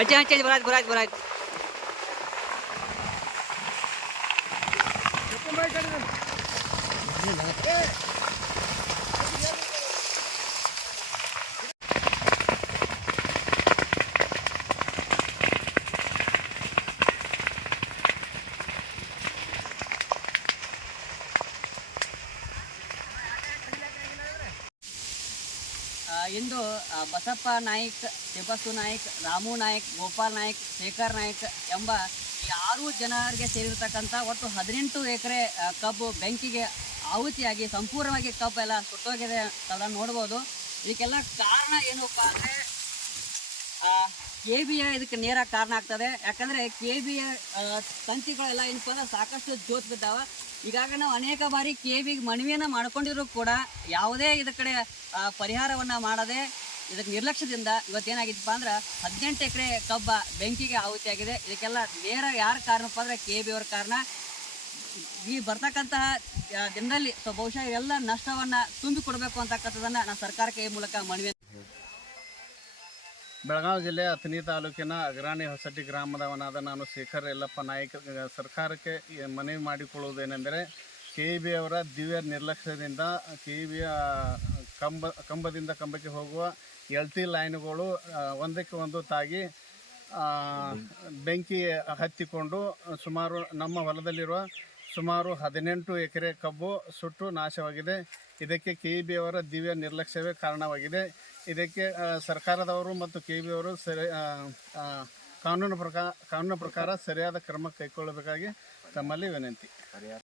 અચ્છા અચ્છા બોલાય બોલાય બોલાય Thank you. ಇಂದು ಬಸಪ್ಪ ನಾಯ್ಕ್ ತಿಪ್ಪಸ್ಸು ನಾಯ್ಕ್, ರಾಮು ನಾಯ್ಕ್, ಗೋಪಾಲ್ ನಾಯಕ್, ಶೇಖರ್ ನಾಯಕ್ ಎಂಬ ಯಾರು ಜನರಿಗೆ ಸೇರಿರ್ತಕ್ಕಂಥ ಒಟ್ಟು ಹದಿನೆಂಟು ಎಕರೆ ಕಬ್ಬು ಬೆಂಕಿಗೆ ಆಹುತಿಯಾಗಿ, ಸಂಪೂರ್ಣವಾಗಿ ಕಬ್ಬು ಎಲ್ಲ ಸುಟ್ಟೋಗಿದೆ ಅಂತ ನೋಡ್ಬೋದು. ಇದಕ್ಕೆಲ್ಲ ಕಾರಣ ಏನಪ್ಪ ಅಂದರೆ ಕೆ ಬಿಯ ಇದಕ್ಕೆ ನೇರ ಕಾರಣ ಆಗ್ತದೆ. ಯಾಕಂದರೆ ಕೆ ಬಿಯ ತಂತಿಗಳೆಲ್ಲ ಏನಪ್ಪ ಅಂದ್ರೆ ಸಾಕಷ್ಟು ಜೋತ್ ಬಿದ್ದಾವೆ. ಈಗಾಗ ನಾವು ಅನೇಕ ಬಾರಿ ಕೆ ಬಿ ಮನವಿಯನ್ನು ಮಾಡ್ಕೊಂಡಿರೋ ಕೂಡ ಯಾವುದೇ ಇದ ಕಡೆ ಪರಿಹಾರವನ್ನು ಮಾಡದೆ ಇದಕ್ಕೆ ನಿರ್ಲಕ್ಷ್ಯದಿಂದ ಇವತ್ತೇನಾಗಿತ್ತಪ್ಪ ಅಂದ್ರೆ ಹದಿನೆಂಟು ಎಕರೆ ಕಬ್ಬ ಬೆಂಕಿಗೆ ಆಹುತಿಯಾಗಿದೆ ಇದಕ್ಕೆಲ್ಲ ನೇರ ಯಾರ ಕಾರಣಪ್ಪ ಅಂದ್ರೆ ಕೆ ಬಿ ಅವ್ರ ಕಾರಣ. ಈ ಬರ್ತಕ್ಕಂತಹ ದಿನದಲ್ಲಿ ಸೊ ಬಹುಶಃ ಎಲ್ಲ ನಷ್ಟವನ್ನ ತುಂಬಿ ಕೊಡಬೇಕು ಅಂತಕ್ಕಂಥದ್ದನ್ನ ನಾನು ಸರ್ಕಾರಕ್ಕೆ ಈ ಮೂಲಕ ಮನವಿ ಬೆಳಗಾವಿ ಜಿಲ್ಲೆ ಅಥಣಿ ತಾಲೂಕಿನ ಅಗ್ರಾಣಿ ಹೊಸಟಿ ಗ್ರಾಮದವನಾದ ನಾನು ಶೇಖರ್ ಯಲ್ಲಪ್ಪ ನಾಯ್ಕ ಸರ್ಕಾರಕ್ಕೆ ಮನವಿ ಮಾಡಿಕೊಳ್ಳುವುದೇನೆಂದರೆ ಕೆ ಇ ಬಿ ಅವರ ದಿವ್ಯ ನಿರ್ಲಕ್ಷ್ಯದಿಂದ ಕೆ ಇ ಬಿಯ ಕಂಬ, ಕಂಬದಿಂದ ಕಂಬಕ್ಕೆ ಹೋಗುವ ಎಳ್ತಿ ಲೈನ್ಗಳು ಒಂದಕ್ಕೆ ಒಂದು ತಾಗಿ ಬೆಂಕಿ ಹತ್ತಿಕೊಂಡು ಸುಮಾರು ನಮ್ಮ ಹೊಲದಲ್ಲಿರುವ ಸುಮಾರು ಹದಿನೆಂಟು ಎಕರೆ ಕಬ್ಬು ಸುಟ್ಟು ನಾಶವಾಗಿದೆ. ಇದಕ್ಕೆ ಕೆ ಬಿ ಅವರ ದಿವ್ಯ ನಿರ್ಲಕ್ಷ್ಯವೇ ಕಾರಣವಾಗಿದೆ. ಇದಕ್ಕೆ ಸರ್ಕಾರದವರು ಮತ್ತು ಕೆ ಬಿ ಅವರು ಸರಿ ಕಾನೂನು ಪ್ರಕಾರ ಕಾನೂನು ಪ್ರಕಾರ ಸರಿಯಾದ ಕ್ರಮ ಕೈಗೊಳ್ಳಬೇಕಾಗಿ ತಮ್ಮಲ್ಲಿ ವಿನಂತಿ.